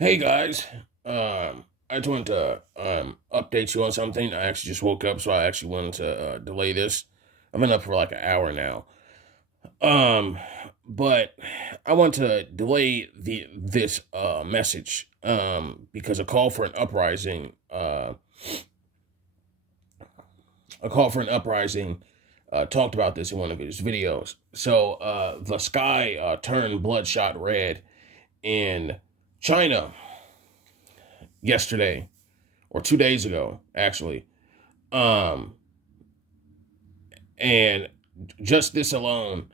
Hey guys, I just wanted to update you on something. I actually just woke up, so I actually wanted to delay this. I've been up for like an hour now. Um, but I want to delay this message because a call for an uprising talked about this in one of his videos. So the sky turned bloodshot red in China yesterday or 2 days ago, actually. Um, and just this alone,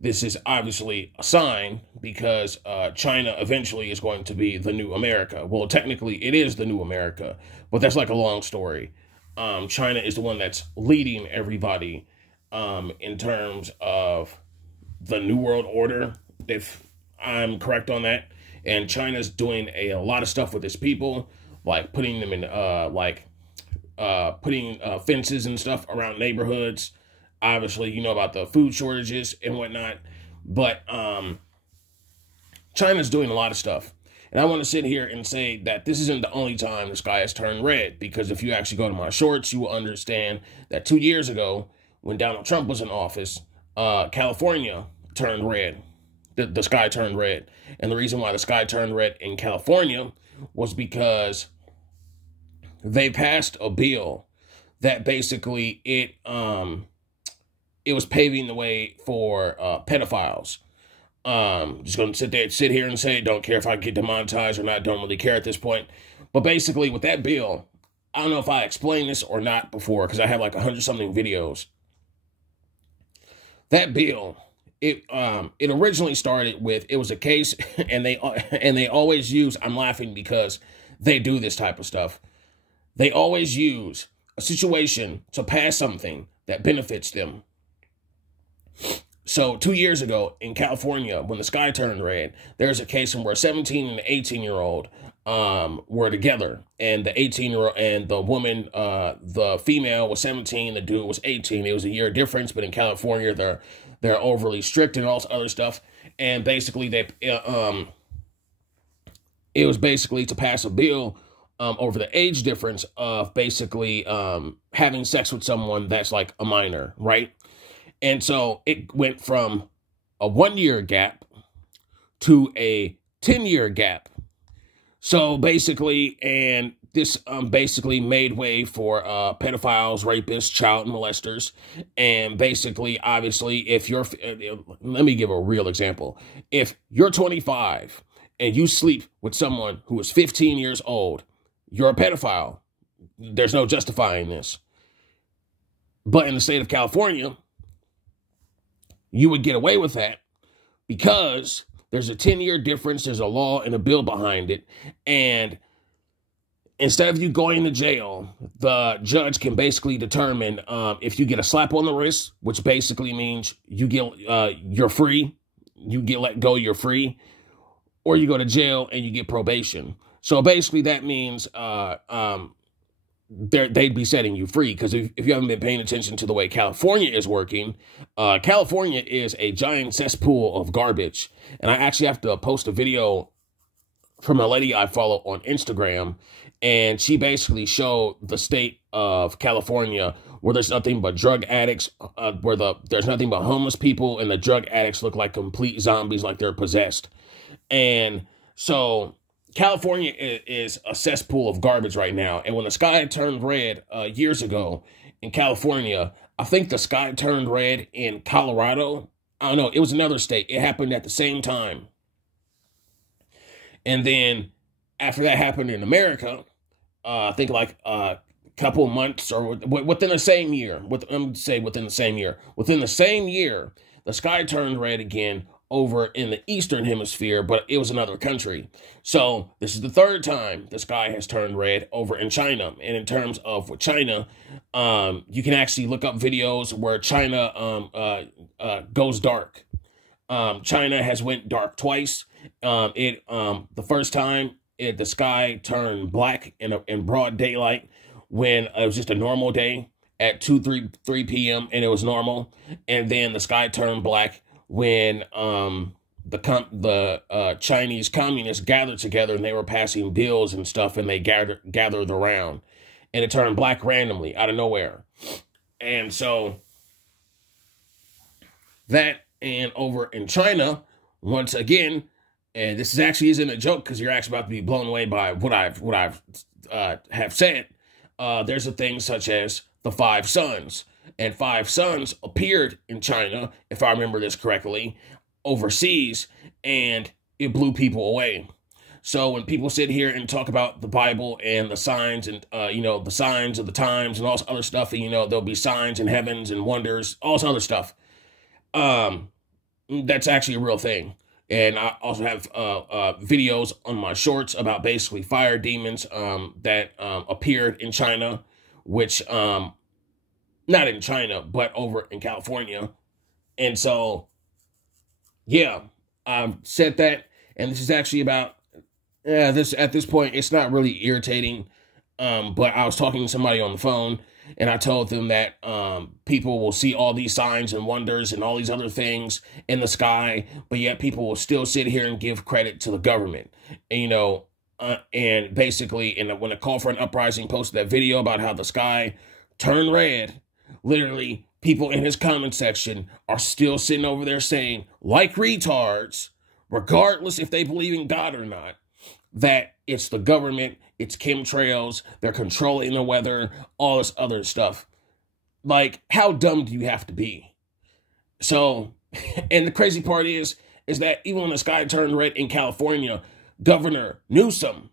this is obviously a sign because China eventually is going to be the new America. Well, technically, it is the new America, but that's like a long story. China is the one that's leading everybody in terms of the New World Order, if I'm correct on that. And China's doing a lot of stuff with its people, like putting them in, putting fences and stuff around neighborhoods. Obviously, you know about the food shortages and whatnot. But China's doing a lot of stuff. And I want to sit here and say that this isn't the only time the sky has turned red, because if you actually go to my shorts, you will understand that 2 years ago, when Donald Trump was in office, California turned red. The sky turned red. And the reason why the sky turned red in California was because they passed a bill that basically it was paving the way for pedophiles. Just going to sit here and say, don't care if I get demonetized or not, don't really care at this point. But basically with that bill, I don't know if I explained this or not before, because I have like 100-something videos. That bill, it originally started with, it was a case, and they always use, I'm laughing because they do this type of stuff. They always use a situation to pass something that benefits them. So 2 years ago in California, when the sky turned red, there's a case where a 17 and an 18-year-old were together, and the 18-year-old and the woman, the female was 17, the dude was 18. It was a year difference, but in California, they're overly strict and all this other stuff. And basically, it was basically to pass a bill over the age difference of basically having sex with someone that's like a minor, right? And so it went from a 1-year gap to a 10-year gap. So basically, and this basically made way for pedophiles, rapists, child molesters. And basically, obviously, if you're, let me give a real example. If you're 25 and you sleep with someone who is 15 years old, you're a pedophile. There's no justifying this. But in the state of California, you would get away with that because there's a 10-year difference. There's a law and a bill behind it. And instead of you going to jail, the judge can basically determine if you get a slap on the wrist, which basically means you get you're free, you get let go, you're free, or you go to jail and you get probation. So basically that means they'd be setting you free, because if you haven't been paying attention to the way California is working, California is a giant cesspool of garbage. And I actually have to post a video from a lady I follow on Instagram, and she basically showed the state of California where there's nothing but drug addicts, where there's nothing but homeless people, and the drug addicts look like complete zombies, like they're possessed. And so California is a cesspool of garbage right now. And when the sky turned red years ago in California, I think the sky turned red in Colorado. I don't know. It was another state. It happened at the same time. And then after that happened in America, I think like a couple months or within the same year, within the same year, the sky turned red again over in the Eastern Hemisphere, but it was another country. So this is the third time the sky has turned red over in China. And in terms of with China, you can actually look up videos where China goes dark. China has went dark twice. The first time the sky turned black in broad daylight when it was just a normal day at 3 p.m. and it was normal. And then the sky turned black when the Chinese communists gathered together and they were passing bills and stuff, and they gathered around, and it turned black randomly out of nowhere. And so that, and over in China, once again, and this is actually isn't a joke, because you're actually about to be blown away by what I've have said. There's a thing such as the Five Sons, and Five Sons appeared in China, if I remember this correctly, overseas, and it blew people away. So when people sit here and talk about the Bible and the signs and, the signs of the times and all this other stuff, and, there'll be signs in heavens and wonders, all this other stuff, that's actually a real thing. And I also have videos on my shorts about basically fire demons that appeared in China, which, not in China, but over in California. And so, yeah, I've said that. And this is actually about, this at this point, it's not really irritating. But I was talking to somebody on the phone, and I told them that people will see all these signs and wonders and all these other things in the sky, but yet people will still sit here and give credit to the government. And, and basically, when the Call for an Uprising posted that video about how the sky turned red, literally people in his comment section are still sitting over there saying, like retards, regardless if they believe in God or not, that it's the government, it's chemtrails, they're controlling the weather, all this other stuff. Like, how dumb do you have to be? So, and the crazy part is that even when the sky turned red in California, Governor Newsom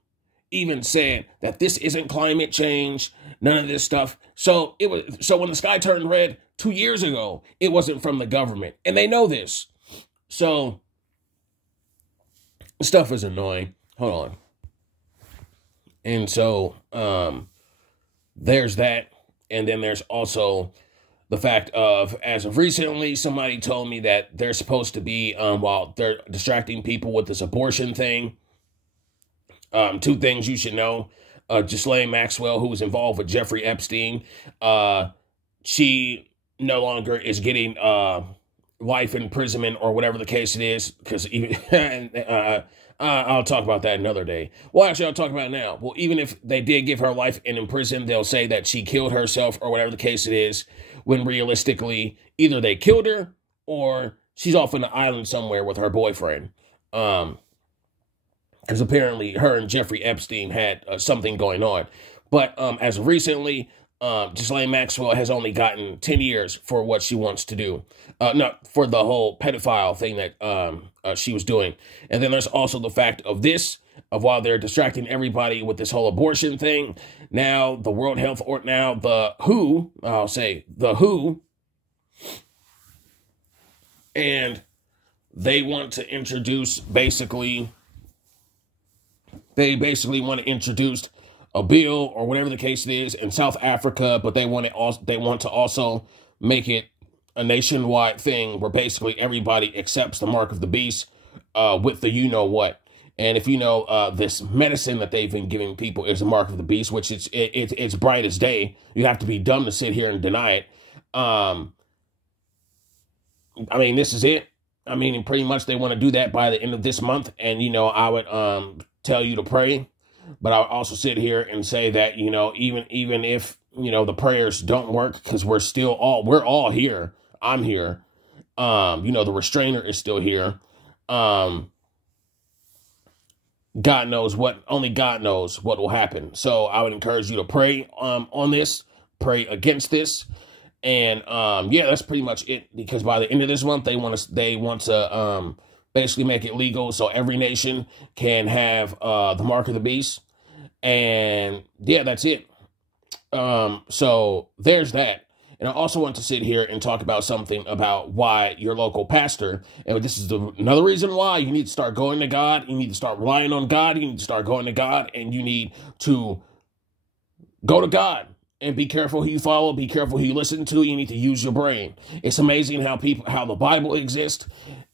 even said that this isn't climate change, none of this stuff. So when the sky turned red 2 years ago, it wasn't from the government, and they know this. So stuff is annoying. Hold on. And so there's that. And then there's also the fact of, as of recently, somebody told me that they're supposed to be, while they're distracting people with this abortion thing, two things you should know. Ghislaine Maxwell, who was involved with Jeffrey Epstein, she no longer is getting life imprisonment or whatever the case it is, because I'll talk about that another day. Well, actually, I'll talk about it now. Well, even if they did give her life in prison, they'll say that she killed herself or whatever the case it is, when realistically, either they killed her or she's off on an island somewhere with her boyfriend. Because apparently her and Jeffrey Epstein had something going on. But as of recently, Ghislaine Maxwell has only gotten 10 years for what she wants to do. Not for the whole pedophile thing that she was doing. And then there's also the fact of this, of while they're distracting everybody with this whole abortion thing, now the World Health, or now the WHO, I'll say the WHO, and they want to introduce they basically want to introduce a bill or whatever the case it is in South Africa, but they want to also make it a nationwide thing where basically everybody accepts the mark of the beast with the you-know-what. And if you know, this medicine that they've been giving people is the mark of the beast, which it's bright as day. You have to be dumb to sit here and deny it. I mean, this is it. I mean, pretty much they want to do that by the end of this month. And, I would tell you to pray. But I would also sit here and say that, even if, the prayers don't work, because we're all here. I'm here. The restrainer is still here. God knows only God knows what will happen. So I would encourage you to pray on this, pray against this. And yeah, that's pretty much it, because by the end of this month, they want to basically make it legal so every nation can have the mark of the beast. And yeah, that's it. So there's that. And I also want to sit here and talk about something about why your local pastor, and this is another reason why you need to start going to God. You need to start relying on God. You need to start going to God, and you need to go to God. And be careful who you follow. Be careful who you listen to. You need to use your brain. It's amazing how the Bible exists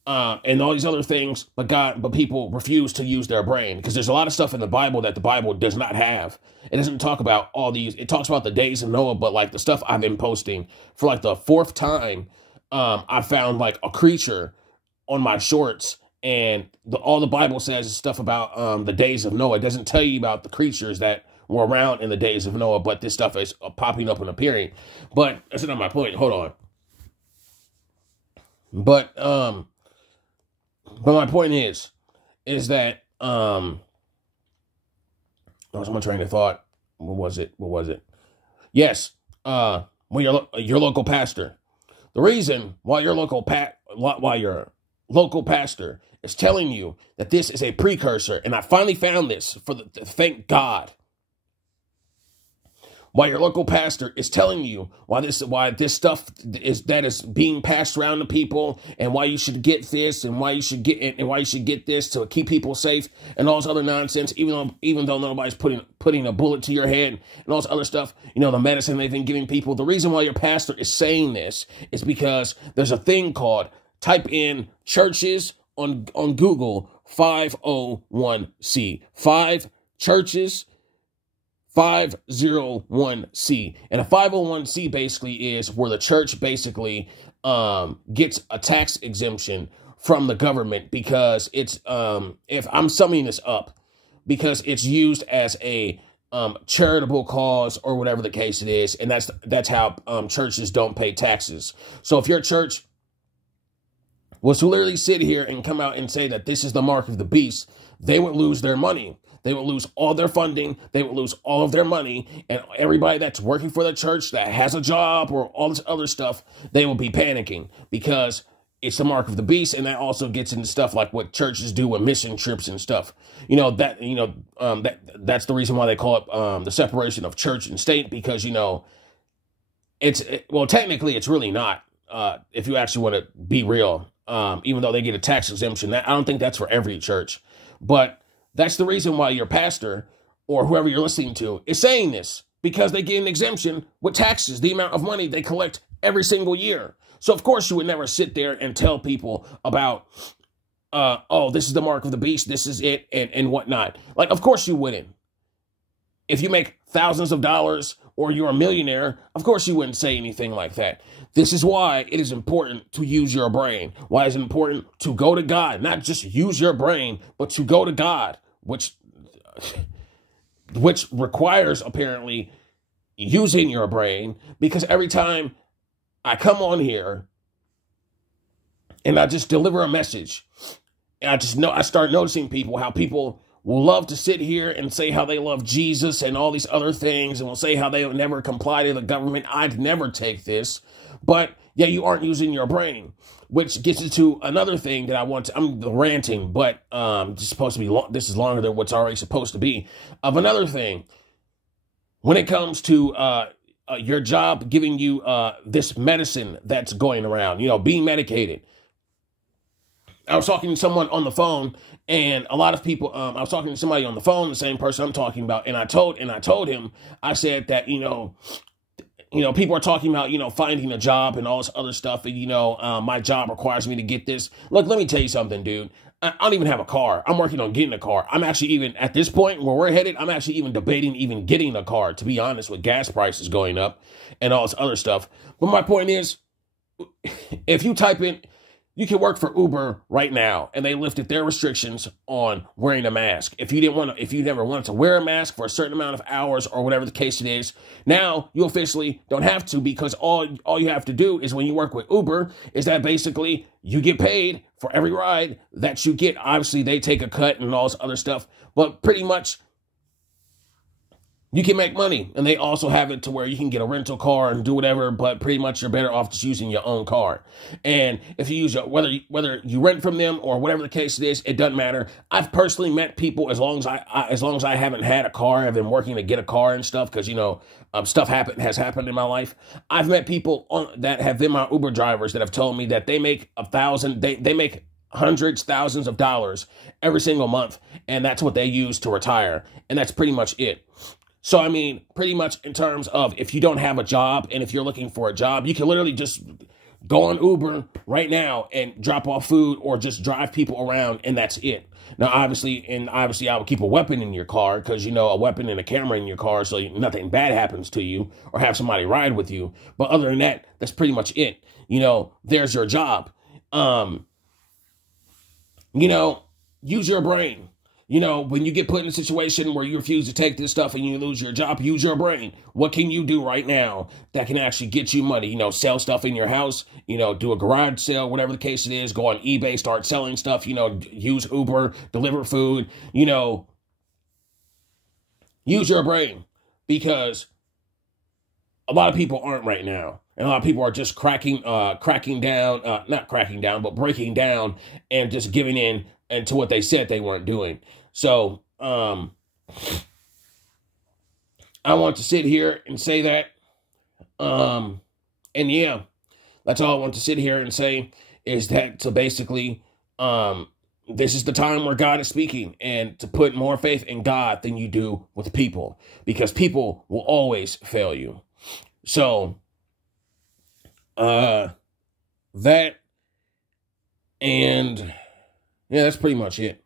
and all these other things, but people refuse to use their brain, because there's a lot of stuff in the Bible that the Bible does not have. It doesn't talk about all these. It talks about the days of Noah, but like the stuff I've been posting for like the 4th time, I found like a creature on my shorts, And all the Bible says is stuff about the days of Noah. It doesn't tell you about the creatures that were around in the days of Noah, but this stuff is popping up and appearing. But that's not my point. Hold on. But my point is that what was my train of thought? What was it? Yes. Well, your local pastor. The reason why your local pastor is telling you that this is a precursor, and I finally found this thank God. Why your local pastor is telling you why this stuff is being passed around to people, and why you should get this, and why you should get this to keep people safe, and all this other nonsense. Even though nobody's putting a bullet to your head and all this other stuff, the medicine they've been giving people. The reason why your pastor is saying this is because there's a thing called, type in churches on Google, 501c, 5 churches. 501c. And a 501c basically is where the church basically gets a tax exemption from the government, because it's if I'm summing this up, because it's used as a charitable cause or whatever the case it is, and that's how churches don't pay taxes. So if your church was to literally sit here and come out and say that this is the mark of the beast, they would lose their money. They will lose all their funding. They will lose all of their money. And everybody that's working for the church that has a job or all this other stuff, they will be panicking because it's the mark of the beast. And that also gets into stuff like what churches do with mission trips and stuff. That's the reason why they call it the separation of church and state, because, technically it's really not, if you actually want to be real, even though they get a tax exemption. I don't think that's for every church, but that's the reason why your pastor or whoever you're listening to is saying this, because they get an exemption with taxes, the amount of money they collect every single year. So, of course, you would never sit there and tell people about, this is the mark of the beast, this is it, and whatnot. Like, of course you wouldn't. If you make thousands of dollars or you're a millionaire, of course you wouldn't say anything like that. This is why it is important to use your brain. Why is it important to go to God? Not just use your brain, but to go to God, which requires apparently using your brain, because every time I come on here and I just deliver a message, and I start noticing how people will love to sit here and say how they love Jesus and all these other things, and will say how they would never comply to the government. I'd never take this. But yeah, you aren't using your brain, which gets into another thing that I'm ranting, but it's supposed to be this is longer than what's already supposed to be. Of another thing, when it comes to your job giving you this medicine that's going around, being medicated. I was talking to someone on the phone, and a lot of people, I was talking to somebody on the phone, the same person I'm talking about, and I told him, I said that, people are talking about, finding a job and all this other stuff. And, my job requires me to get this. Look, let me tell you something, dude. I don't even have a car. I'm working on getting a car. I'm actually even at this point where we're headed, I'm actually even debating even getting a car, to be honest, with gas prices going up and all this other stuff. But my point is, if you type in, you can work for Uber right now, and they lifted their restrictions on wearing a mask. If you never wanted to wear a mask for a certain amount of hours or whatever the case it is, now you officially don't have to, because all you have to do is, when you work with Uber, is that basically you get paid for every ride that you get. Obviously, they take a cut and all this other stuff, but pretty much you can make money. And they also have it to where you can get a rental car and do whatever, but pretty much you're better off just using your own car. And if you use whether you rent from them or whatever the case it is, it doesn't matter. I've personally met people, as long as I haven't had a car, I've been working to get a car and stuff, because stuff has happened in my life. I've met people that have been my Uber drivers that have told me that they make they make hundreds, thousands of dollars every single month, and that's what they use to retire, and that's pretty much it. So, I mean, pretty much in terms of, if you don't have a job and if you're looking for a job, you can literally just go on Uber right now and drop off food or just drive people around, and that's it. Now, obviously, I would keep a weapon in your car, because, a weapon and a camera in your car, so nothing bad happens to you, or have somebody ride with you. But other than that, that's pretty much it. There's your job. You know, use your brain. You know, when you get put in a situation where you refuse to take this stuff and you lose your job, use your brain. What can you do right now that can actually get you money? You know, sell stuff in your house, you know, do a garage sale, whatever the case it is, go on eBay, start selling stuff, you know, use Uber, deliver food, you know, use your brain, because a lot of people aren't right now. And a lot of people are just breaking down and just giving in to what they said they weren't doing. So, I want to sit here and say that. And yeah, that's all I want to sit here and say, is that to basically, this is the time where God is speaking, and to put more faith in God than you do with people, because people will always fail you. So, that, and yeah, that's pretty much it.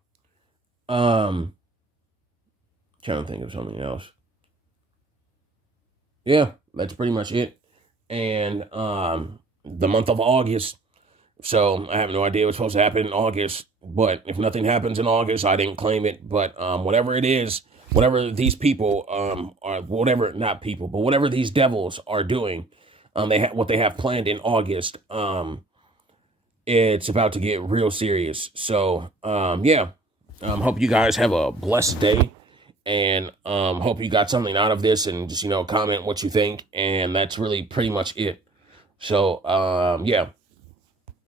Trying to think of something else. Yeah, that's pretty much it. And, the month of August. So I have no idea what's supposed to happen in August, but if nothing happens in August, I didn't claim it. But, whatever it is, whatever these people, are, whatever, not people, but whatever these devils are doing, what they have planned in August, it's about to get real serious. So, yeah, hope you guys have a blessed day, and, hope you got something out of this, and just, you know, comment what you think. And that's really pretty much it. So, yeah.